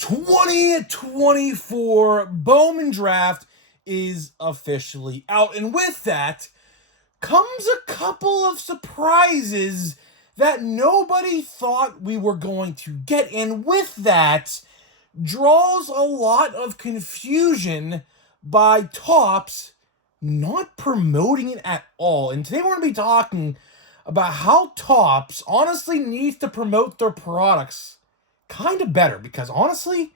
2024 Bowman draft is officially out. And with that comes a couple of surprises that nobody thought we were going to get. And with that draws a lot of confusion by Topps not promoting it at all. And today we're going to be talking about how Topps honestly needs to promote their products kind of better, because honestly,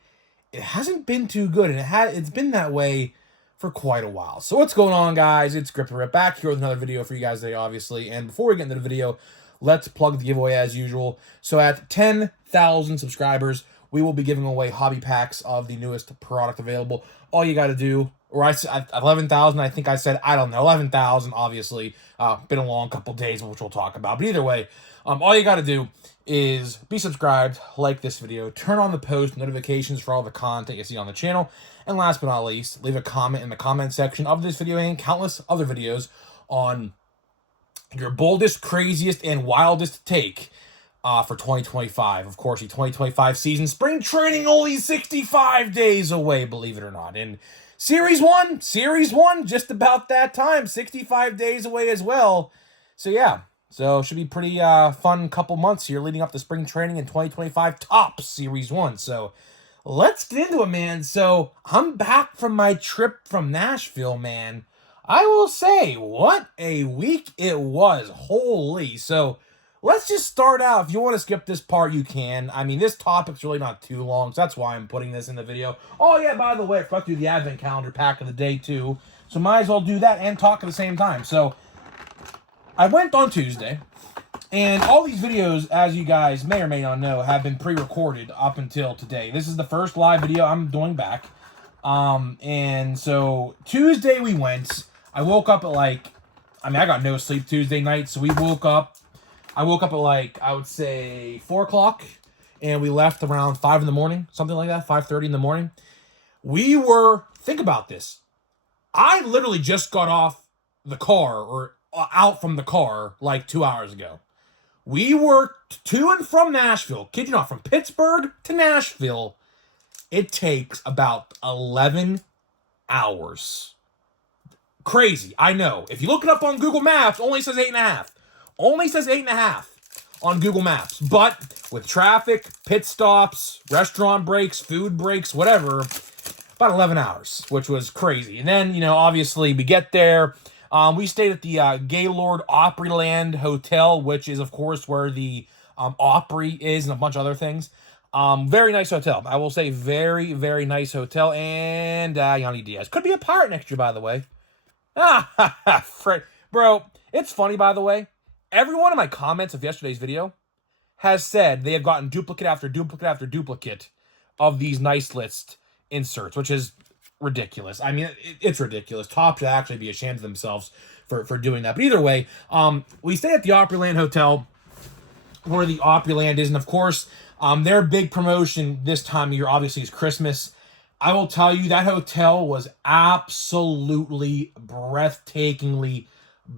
it hasn't been too good, and it's been that way for quite a while. So what's going on, guys? It's Gripper right back here with another video for you guys today, obviously. And before we get into the video, let's plug the giveaway as usual. So at 10,000 subscribers, we will be giving away hobby packs of the newest product available. All you got to do, or I said 11,000, I think I said, I don't know, 11,000, obviously. Been a long couple days, which we'll talk about. But either way, all you got to do is be subscribed, like this video, turn on the post notifications for all the content you see on the channel, and last but not least, leave a comment in the comment section of this video and countless other videos on your boldest, craziest, and wildest take for 2025. Of course, the 2025 season, spring training only 65 days away, believe it or not. And Series 1, just about that time, 65 days away as well. So yeah, so it should be pretty fun couple months here leading up to spring training in 2025 Topps Series 1. So let's get into it, man. So I'm back from my trip from Nashville, man. I will say, what a week it was. Holy. So let's just start out. If you want to skip this part, you can. I mean, this topic's really not too long, so that's why I'm putting this in the video. Oh, yeah, by the way, I forgot to do the advent calendar pack of the day, too. So might as well do that and talk at the same time. So I went on Tuesday, and all these videos, as you guys may or may not know, have been pre-recorded up until today. This is the first live video I'm doing back. And so Tuesday we went. I woke up at I got no sleep Tuesday night, so I woke up at I would say 4 o'clock, and we left around 5 in the morning, something like that, 5:30 in the morning. Think about this. I literally just got off the car, or out from the car, 2 hours ago. We were to and from Nashville. Kid you not, from Pittsburgh to Nashville, it takes about 11 hours. Crazy, I know. If you look it up on Google Maps, only says 8.5. Only says 8.5 on Google Maps. But with traffic, pit stops, restaurant breaks, food breaks, whatever, about 11 hours, which was crazy. And then, obviously we get there. We stayed at the Gaylord Opryland Hotel, which is, of course, where the Opry is and a bunch of other things. Very nice hotel. I will say very, very nice hotel. And Yanni Diaz could be a Pirate next year, by the way. Bro, it's funny, by the way. Every one of my comments of yesterday's video has said they have gotten duplicate after duplicate after duplicate of these nice list inserts, which is ridiculous. I mean, it's ridiculous. Topps should actually be ashamed of themselves for doing that. But either way, we stay at the Opryland Hotel, where the Opryland is. And of course, their big promotion this time of year, obviously, is Christmas. I will tell you, that hotel was absolutely breathtakingly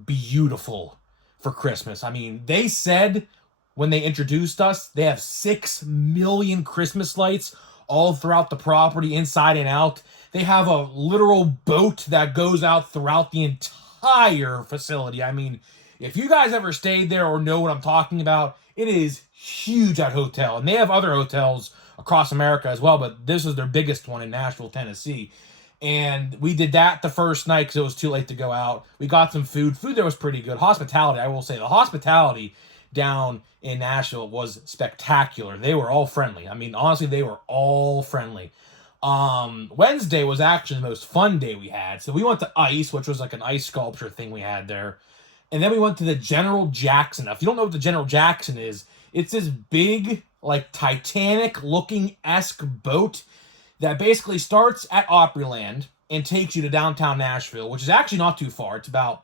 beautiful for Christmas. I mean, they said when they introduced us, they have 6 million Christmas lights all throughout the property, inside and out. They have a literal boat that goes out throughout the entire facility. I mean, if you guys ever stayed there or know what I'm talking about, it is huge, that hotel. And they have other hotels across America as well, but this was their biggest one in Nashville, Tennessee. And we did that the first night because it was too late to go out. We got some food. Food there was pretty good. Hospitality, I will say, the hospitality down in Nashville was spectacular. They were all friendly. I mean, honestly, they were all friendly. Wednesday was actually the most fun day we had. So we went to Ice, which was like an ice sculpture thing we had there. And then we went to the General Jackson. Now, if you don't know what the General Jackson is, it's this big, Titanic-looking-esque boat that basically starts at Opryland and takes you to downtown Nashville, which is actually not too far. It's about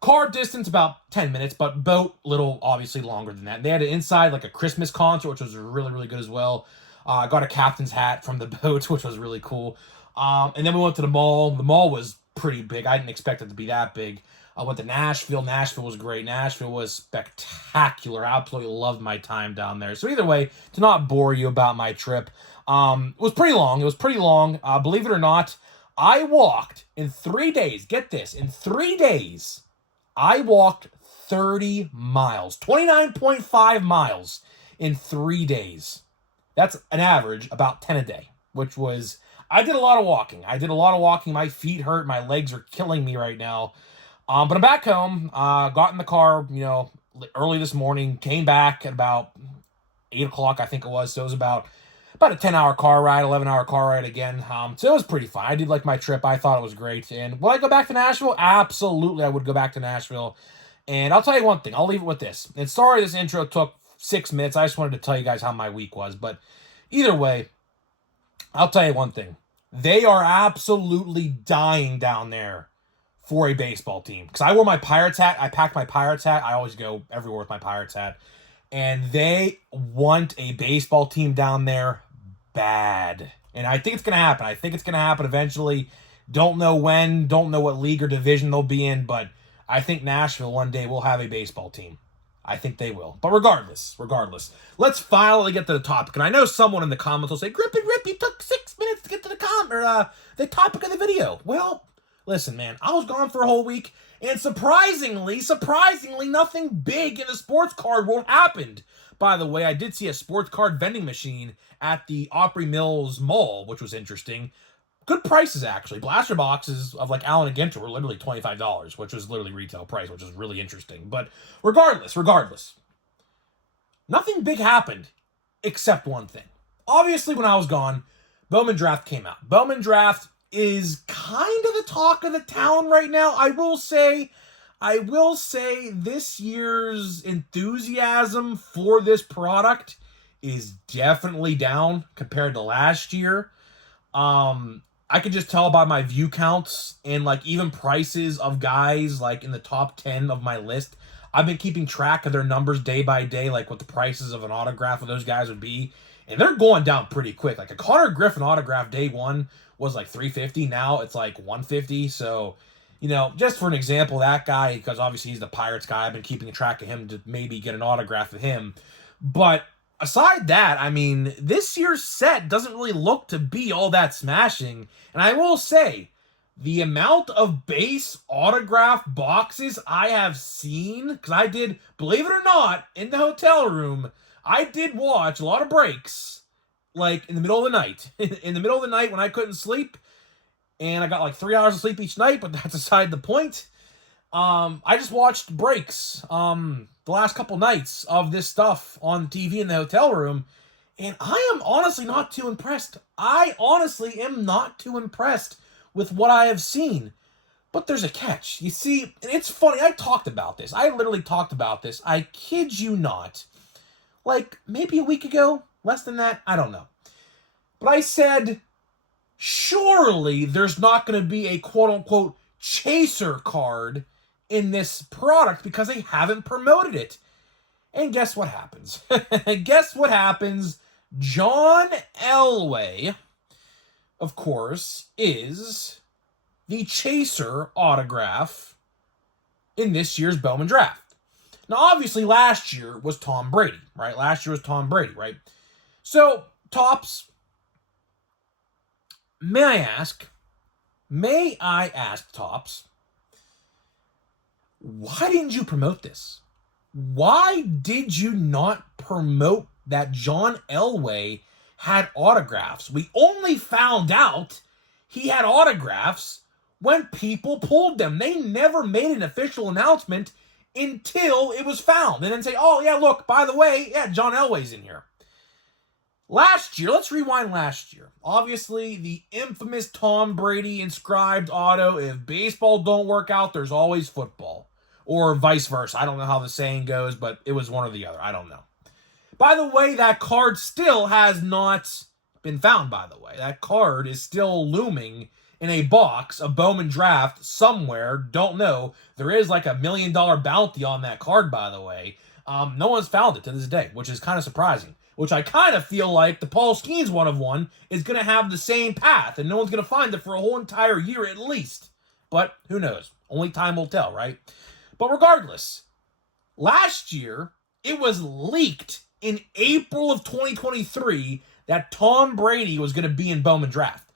car distance, about 10 minutes, but boat, little, obviously longer than that. They had it inside a Christmas concert, which was really, really good as well. I got a captain's hat from the boat, which was really cool. And then we went to the mall. The mall was pretty big. I didn't expect it to be that big. I went to Nashville. Nashville was great. Nashville was spectacular. I absolutely loved my time down there. So either way, to not bore you about my trip, it was pretty long. It was pretty long. Believe it or not, I walked in 3 days. Get this. In 3 days, I walked 30 miles. 29.5 miles in 3 days. That's an average, about 10 a day, which was... I did a lot of walking. My feet hurt. My legs are killing me right now. But I'm back home, got in the car, early this morning, came back at about 8 o'clock, I think it was. So it was about a 10-hour car ride, 11-hour car ride again. So it was pretty fun. I did like my trip. I thought it was great. And will I go back to Nashville? Absolutely, I would go back to Nashville. And I'll tell you one thing. I'll leave it with this. And sorry this intro took 6 minutes. I just wanted to tell you guys how my week was. But either way, I'll tell you one thing. They are absolutely dying down there for a baseball team. Because I wore my Pirates hat. I packed my Pirates hat. I always go everywhere with my Pirates hat. And they want a baseball team down there bad. And I think it's going to happen. I think it's going to happen eventually. Don't know when. Don't know what league or division they'll be in. But I think Nashville one day will have a baseball team. I think they will. But regardless, let's finally get to the topic. And I know someone in the comments will say, Grip, you took 6 minutes to get to the topic of the video. Well, listen, man, I was gone for a whole week, and surprisingly, nothing big in the sports card world happened. By the way, I did see a sports card vending machine at the Opry Mills Mall, which was interesting. Good prices, actually. Blaster boxes of, like, Allen & Ginter were literally $25, which was literally retail price, which is really interesting. But regardless, nothing big happened except one thing. Obviously, when I was gone, Bowman Draft came out. Bowman Draft is kind of the talk of the town right now. I will say this year's enthusiasm for this product is definitely down compared to last year. I could just tell by my view counts and, like, even prices of guys, like, in the top 10 of my list. I've been keeping track of their numbers day by day, like, what the prices of an autograph of those guys would be. And they're going down pretty quick. Like, a Connor Griffin autograph day one was, like, $350. Now it's, like, $150. So, just for an example, that guy, because obviously he's the Pirates guy, I've been keeping track of him to maybe get an autograph of him. But aside that, I mean, this year's set doesn't really look to be all that smashing. And I will say, the amount of base autograph boxes I have seen, because I did, believe it or not, in the hotel room, I did watch a lot of breaks, like, in the middle of the night. In the middle of the night when I couldn't sleep, and I got like 3 hours of sleep each night, but that's aside the point. I just watched breaks the last couple nights of this stuff on TV in the hotel room, and I am honestly not too impressed. I honestly am not too impressed with what I have seen. But there's a catch. You see, it's funny, I talked about this. I literally talked about this. I kid you not. Like, maybe a week ago? Less than that? I don't know. But I said, surely there's not going to be a quote-unquote chaser card in this product because they haven't promoted it. And guess what happens? John Elway, of course, is the chaser autograph in this year's Bowman Draft. Now, obviously, last year was Tom Brady, right? So, Topps, may I ask, Topps, why didn't you promote this? Why did you not promote that John Elway had autographs? We only found out he had autographs when people pulled them. They never made an official announcement until it was found. And then say, oh, yeah, look, by the way, yeah, John Elway's in here. Last year, let's rewind last year. Obviously, the infamous Tom Brady inscribed auto, if baseball don't work out, there's always football. Or vice versa. I don't know how the saying goes, but it was one or the other. I don't know. By the way, that card still has not been found, by the way. That card is still looming in a box, a Bowman Draft, somewhere. Don't know. There is like $1 million bounty on that card, by the way. No one's found it to this day, which is kind of surprising. Which I kind of feel like the Paul Skeens 1 of 1 is going to have the same path, and no one's going to find it for a whole entire year at least. but who knows? Only time will tell, right? But regardless, last year, it was leaked in April of 2023 that Tom Brady was going to be in Bowman draft.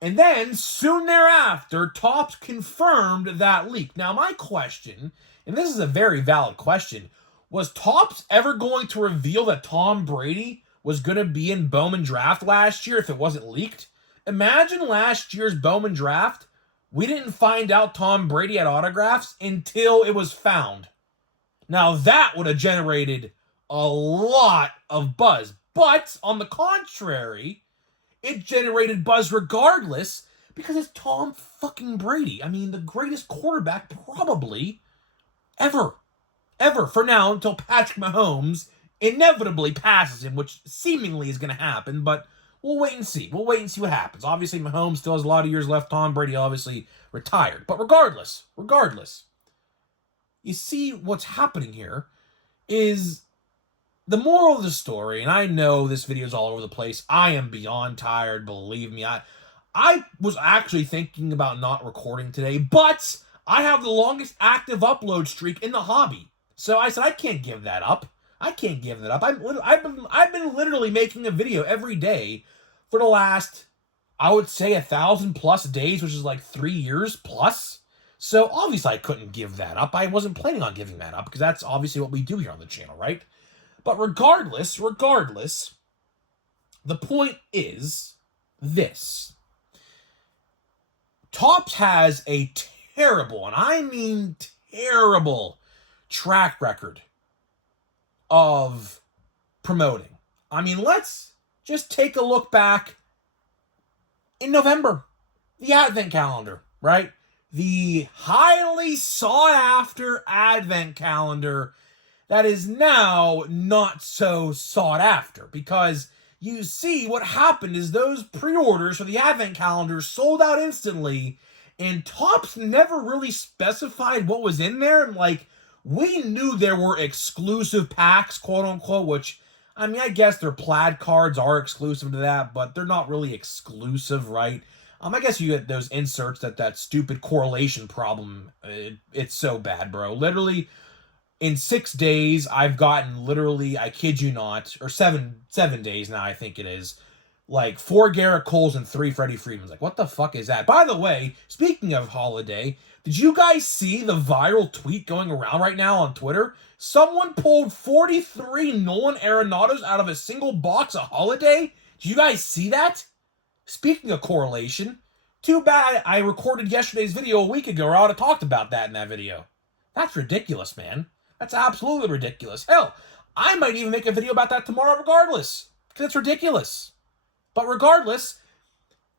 And then, soon thereafter, Topps confirmed that leak. Now, my question, and this is a very valid question, was Topps ever going to reveal that Tom Brady was going to be in Bowman draft last year if it wasn't leaked? Imagine last year's Bowman draft. We didn't find out Tom Brady had autographs until it was found. Now, that would have generated a lot of buzz. But, on the contrary, it generated buzz regardless because it's Tom fucking Brady. I mean, the greatest quarterback probably ever. Ever. For now, until Patrick Mahomes inevitably passes him, which seemingly is going to happen, but we'll wait and see. We'll wait and see what happens. Obviously, Mahomes still has a lot of years left. Tom Brady obviously retired. But regardless, you see what's happening here is the moral of the story, and I know this video is all over the place. I am beyond tired, believe me. I was actually thinking about not recording today, but I have the longest active upload streak in the hobby. So I said, I can't give that up. I've been literally making a video every day for the last, I would say, 1,000+ days, which is like 3 years plus. So obviously I couldn't give that up. I wasn't planning on giving that up because that's obviously what we do here on the channel, right? But regardless, the point is this. Topps has a terrible, and I mean terrible, track record of promoting. I mean, let's just take a look back in November. The Advent calendar, right? The highly sought-after Advent calendar that is now not so sought after, because you see what happened is those pre-orders for the Advent calendar sold out instantly, and Topps never really specified what was in there. Like, we knew there were exclusive packs, quote unquote, which, I mean, I guess their plaid cards are exclusive to that, but they're not really exclusive, right? I guess you get those inserts that stupid correlation problem. It's so bad, bro. Literally, in 6 days, I've gotten literally, I kid you not, or seven days now, I think it is, like 4 Garrett Coles and 3 Freddie Freemans. Like, what the fuck is that? By the way, speaking of holiday, did you guys see the viral tweet going around right now on Twitter? Someone pulled 43 Nolan Arenados out of a single box of holiday. Did you guys see that? Speaking of correlation, too bad I recorded yesterday's video a week ago, or I would have talked about that in that video. That's ridiculous, man. That's absolutely ridiculous. Hell, I might even make a video about that tomorrow regardless, because it's ridiculous. But regardless,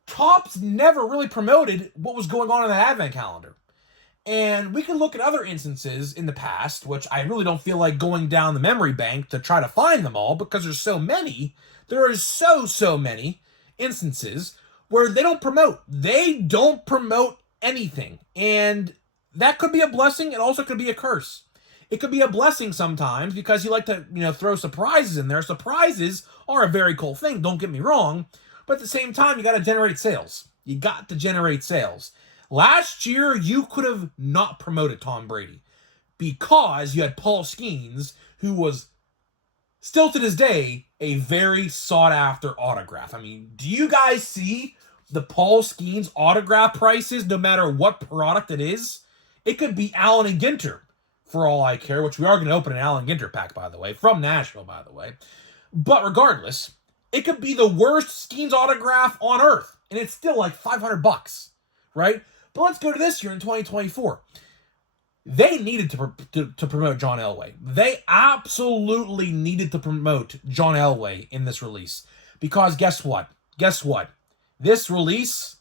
Topps never really promoted what was going on in the Advent calendar. And we can look at other instances in the past, which I really don't feel like going down the memory bank to try to find them all, because there's so many. There are so many instances where they don't promote. They don't promote anything. And that could be a blessing. It also could be a curse. It could be a blessing sometimes because you like to, throw surprises in there. Surprises are a very cool thing, don't get me wrong. But at the same time, you got to generate sales. You got to generate sales. Last year, you could have not promoted Tom Brady because you had Paul Skeens, who was still to this day a very sought-after autograph. I mean, do you guys see the Paul Skeens autograph prices no matter what product it is? It could be Allen and Ginter, for all I care, which we are going to open an Allen Ginter pack, by the way, from Nashville, by the way. But regardless, it could be the worst Skeens autograph on earth, and it's still like $500, right? But let's go to this year in 2024. They needed to promote John Elway. They absolutely needed to promote John Elway in this release. Because guess what? This release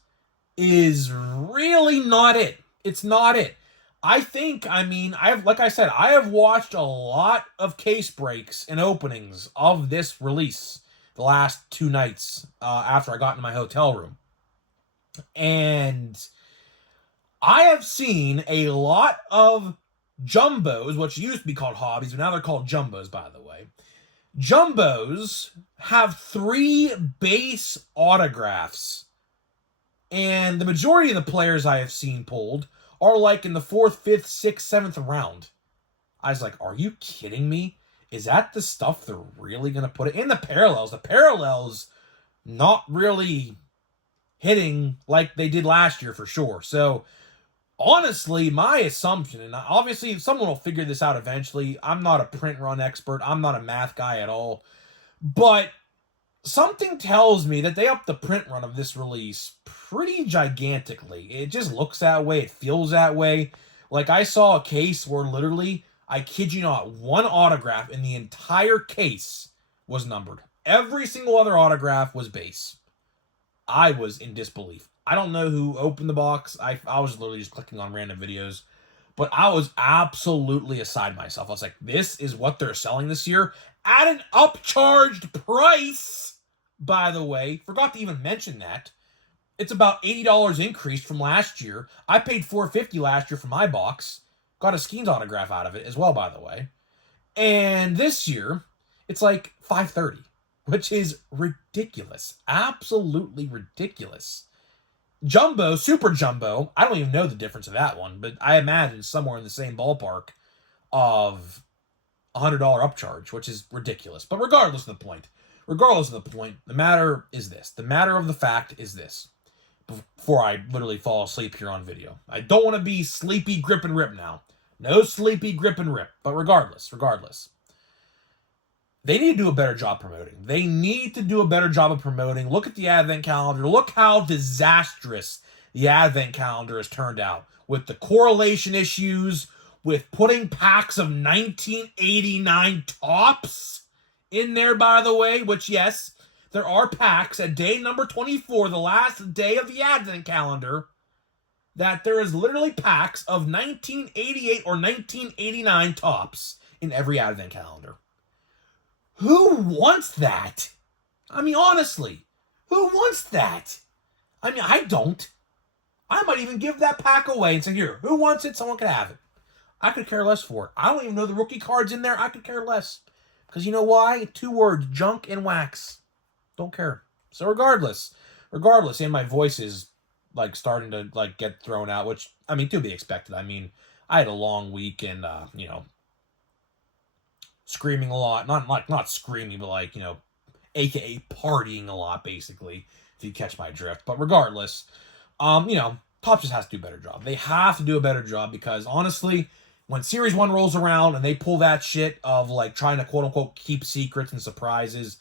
is really not it. It's not it. I have watched a lot of case breaks and openings of this release the last 2 nights after I got into my hotel room. And I have seen a lot of jumbos, which used to be called hobbies, but now they're called jumbos, by the way. Jumbos have 3 base autographs And the majority of the players I have seen pulled are like in the 4th, 5th, 6th, 7th round. I was like, are you kidding me? Is that the stuff they're really going to put it in? The parallels not really hitting like they did last year for sure. So honestly, my assumption, and obviously someone will figure this out eventually. I'm not a print run expert. I'm not a math guy at all. But something tells me that they upped the print run of this release pretty gigantically. It just looks that way. It feels that way. Like, I saw a case where literally, I kid you not, one autograph in the entire case was numbered. Every single other autograph was base. I was in disbelief. I don't know who opened the box. I was literally just clicking on random videos. But I was absolutely aside myself. I was like, this is what they're selling this year at an upcharged price, by the way. Forgot to even mention that. It's about $80 increase from last year. I paid $4.50 last year for my box. Got a Skeens autograph out of it as well, by the way. And this year, it's like $5.30, which is ridiculous. Absolutely ridiculous. Jumbo, Super Jumbo, I don't even know the difference of that one, but I imagine somewhere in the same ballpark of $100 upcharge, which is ridiculous. But regardless of the point, the matter is this. The matter of the fact is this. Before I literally fall asleep here on video. I don't want to be sleepy grip and rip now. No sleepy grip and rip. But regardless. They need to do a better job promoting. They need to do a better job of promoting. Look at the advent calendar. Look how disastrous the advent calendar has turned out. With the correlation issues, with putting packs of 1989 tops in there, by the way, which, yes, there are packs at day number 24, the last day of the advent calendar, that there is literally packs of 1988 or 1989 tops in every advent calendar. Who wants that? I mean, honestly, who wants that? I mean, I don't. I might even give that pack away and say, here, who wants it? Someone can have it. I could care less for it. I don't even know the rookie cards in there. I could care less. Because you know why? 2 words, junk and wax. Don't care. So regardless, and my voice is like starting to like get thrown out, which, I mean, to be expected. I mean, I had a long week and, screaming a lot. Not screaming, but like, AKA partying a lot, basically, if you catch my drift. But regardless, Top just has to do a better job. They have to do a better job because, honestly, when Series 1 rolls around and they pull that shit of, like, trying to, quote-unquote, keep secrets and surprises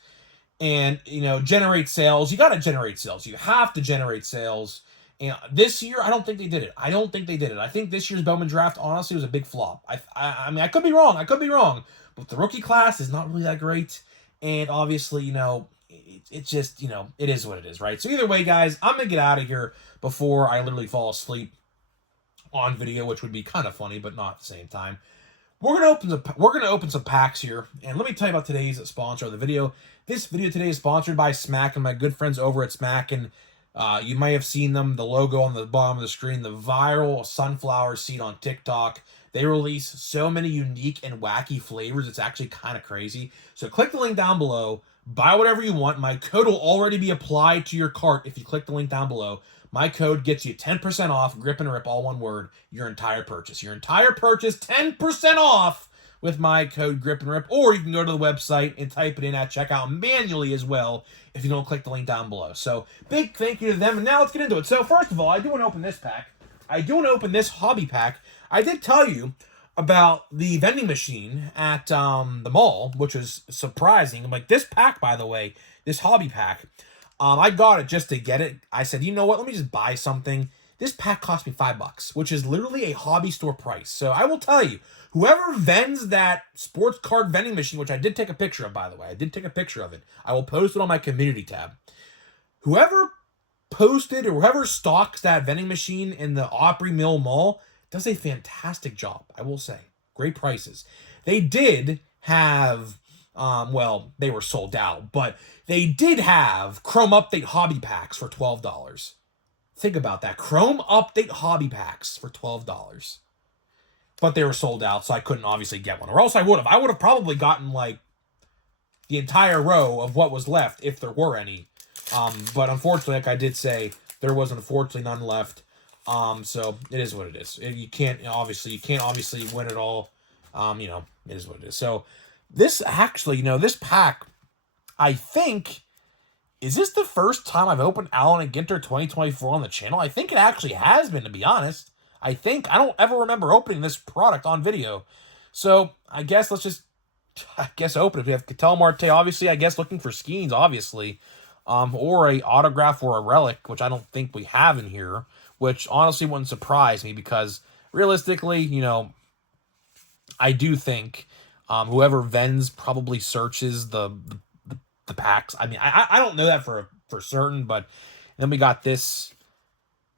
and, generate sales, you got to generate sales. You have to generate sales. And this year, I don't think they did it. I think this year's Bowman draft, honestly, was a big flop. I mean, I could be wrong. But the rookie class is not really that great. And obviously, it's just, it is what it is, right? So either way, guys, I'm going to get out of here before I literally fall asleep on video, which would be kind of funny, but not at the same time. We're gonna open some packs here, and let me tell you about today's sponsor of the video. This video today is sponsored by Smack and my good friends over at Smack, and you may have seen them, the logo on the bottom of the screen, the viral sunflower seed on TikTok. They release so many unique and wacky flavors, it's actually kind of crazy. So click the link down below, buy whatever you want. My code will already be applied to your cart if you click the link down below. My code gets you 10% off, grip and rip, all one word, your entire purchase. Your entire purchase, 10% off with my code grip and rip. Or you can go to the website and type it in at checkout manually as well if you don't click the link down below. So big thank you to them. And now let's get into it. So first of all, I do want to open this pack. I do want to open this hobby pack. I did tell you about the vending machine at the mall, which was surprising. I'm like, this pack, by the way, this hobby pack, I got it just to get it. I said, you know what? Let me just buy something. This pack cost me $5, which is literally a hobby store price. So I will tell you, whoever vends that sports card vending machine, which I did take a picture of, by the way. I did take a picture of it. I will post it on my community tab. Whoever posted or whoever stocks that vending machine in the Opry Mill Mall does a fantastic job, I will say. Great prices. They did have, they were sold out, but they did have Chrome Update hobby packs for $12. Think about that. Chrome Update hobby packs for $12. But they were sold out, so I couldn't obviously get one. Or else I would have. I would have probably gotten, like, the entire row of what was left, if there were any. But unfortunately, like I did say, there was unfortunately none left. So it is what it is. You can't obviously win it all. It is what it is. So this actually, this pack, I think, is this the first time I've opened Allen and Ginter 2024 on the channel? I think it actually has been, to be honest. I don't ever remember opening this product on video. So I guess let's just, open it. We have Ketel Marte, obviously, I guess looking for Skeens, obviously. Or a autograph or a relic, which I don't think we have in here, which honestly wouldn't surprise me because realistically, I do think whoever vends probably searches the packs. I mean, I don't know that for certain, but then we got this.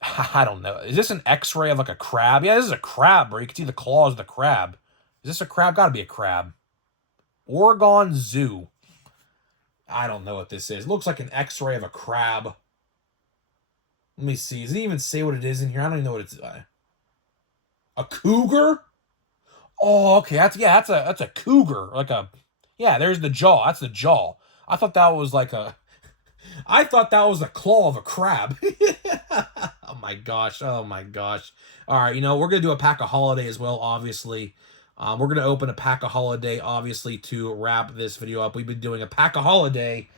I don't know. Is this an X-ray of like a crab? Yeah, this is a crab, bro. You can see the claws of the crab. Is this a crab? Gotta be a crab. Oregon Zoo. I don't know what this is. It looks like an X-ray of a crab. Let me see. Does it even say what it is in here? I don't even know what it's. A cougar? Oh, okay. That's a cougar. There's the jaw. That's the jaw. I thought that was the claw of a crab. Oh my gosh. All right, we're gonna do a pack of holiday as well, obviously. We're gonna open a pack of holiday, obviously, to wrap this video up. We've been doing a pack of holiday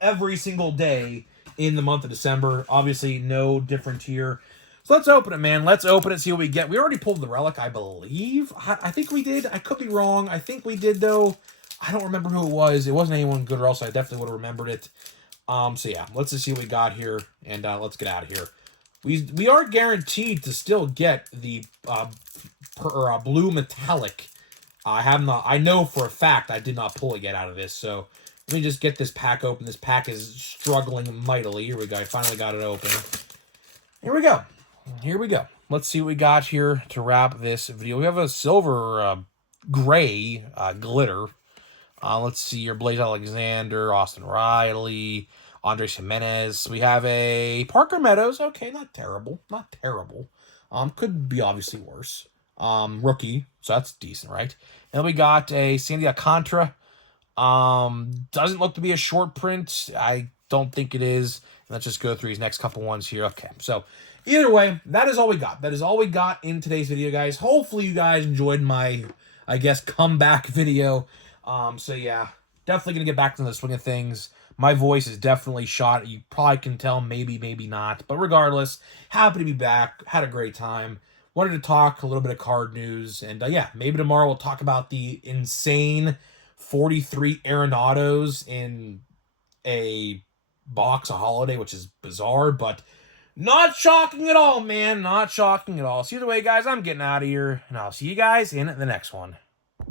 every single day in the month of December. Obviously, no different here. So let's open it, man. Let's open it, see what we get. We already pulled the relic, I believe. I think we did. I could be wrong. I think we did, though. I don't remember who it was. It wasn't anyone good, or else I definitely would have remembered it. So yeah, let's just see what we got here, and let's get out of here. We are guaranteed to still get the blue metallic. I know for a fact I did not pull it yet out of this, so let me just get this pack open. This pack is struggling mightily. Here we go. I finally got it open. Here we go. Let's see what we got here to wrap this video. We have a silver gray glitter. Let's see your Blaze Alexander, Austin Riley, Andres Jimenez. We have a Parker Meadows. Okay, not terrible. Could be obviously worse. Rookie, so that's decent, right? And then we got a Sandy Alcantara. Doesn't look to be a short print. I don't think it is. Let's just go through these next couple ones here. Okay, so either way, that is all we got. That is all we got in today's video, guys. Hopefully you guys enjoyed my, comeback video. So yeah, definitely gonna get back to the swing of things. My voice is definitely shot. You probably can tell, maybe not. But regardless, happy to be back. Had a great time. Wanted to talk a little bit of card news. And maybe tomorrow we'll talk about the insane 43 Arenados in a box of holiday, which is bizarre, but not shocking at all, man. Not shocking at all. So either way, guys, I'm getting out of here, and I'll see you guys in the next one.